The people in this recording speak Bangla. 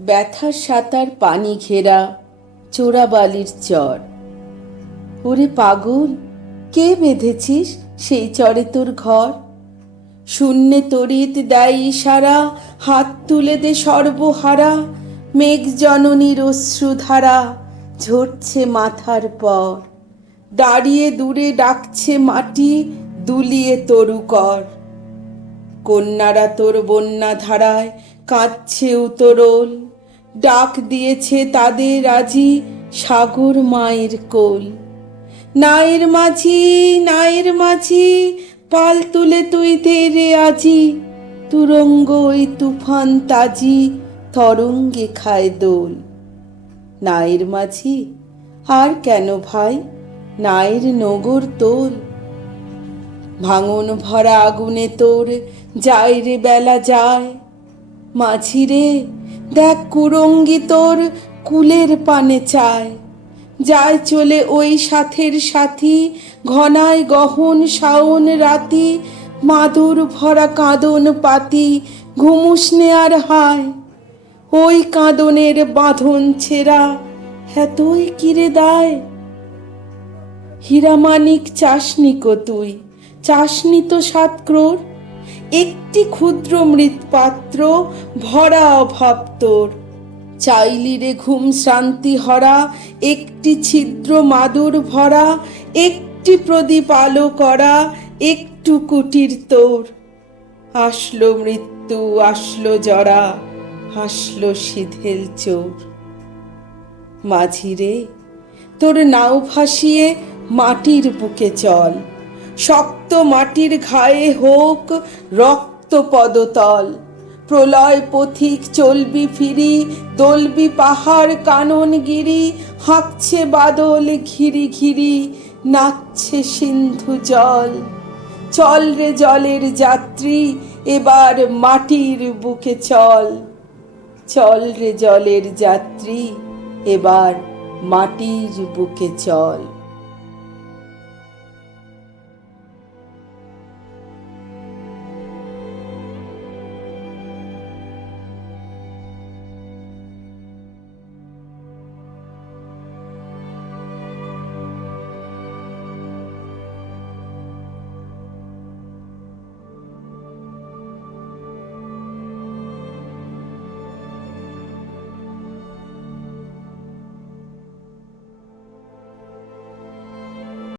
ব্যথার সাঁতার পানি ঘেরা চোরাবালির চর। ওরে পাগল, কে বেঁধেছিস সেই চরে তোর ঘর? শূন্যে তড়িৎ দেয় ইশারা, হাত তুলে দে সর্বহারা। মেঘ জননীর অশ্রুধারা ঝরছে মাথার পর। দাঁড়িয়ে দূরে ডাকছে মাটি, দুলিয়ে তরুকর। কন্যারা তোর বন্যা ধারায় কাঁদছে উতরোল। ডাক দিয়েছে তাদের আজি সাগর মায়ের কোল। নায়ের মাঝি, নায়ের মাঝি, পাল তুলে তুই দে রে আজি। তুরঙ্গ ওই তুফান তাজি তরঙ্গে খায় দোল। নায়ের মাঝি, আর কেন ভাই নায়ের নগর তোল। ভাঙন ভরা আগুনে তোর যায় রে বেলা যায়। মাঝি রে, দেখ কুরঙ্গি তোর কুলের পানে চায়। যায় চলে ওই সাথের সাথী, ঘনায় গহন শাওন রাতি। মাদুর ভরা কাঁদন পাতি, ঘুমুস নে আর হায়। ওই কাঁদনের বাঁধন ছেঁড়া এতই কিরে দায়। হীরামানিক চাসনি কো তুই, চাসনি তো 7 ক্রোড়। একটি ক্ষুদ্র মৃৎপাত্র ভরা অভাব তোর। চাইলি রে ঘুম শ্রান্তি হরা, একটি ছিদ্র মাদুর ভরা। একটি প্রদীপ আলো করা, একটু কুটির তোর। আসলো মৃত্যু, আসলো জরা, আসলো সিধেল চোর। মাঝি রে, তোর নাও ভাসিয়ে মাটির বুকে চল। শক্ত মাটির ঘায়ে হোক রক্ত পদতল। প্রলয় পথিক চলবি ফিরি, দলবি পাহাড় কাননগিরি। হাঁকছে বাদল ঘিরি ঘিরি, নাচছে সিন্ধু জল। চল রে জলের যাত্রী, এবার মাটির বুকে চল। চল রে জলের যাত্রী, এবার মাটির বুকে চল।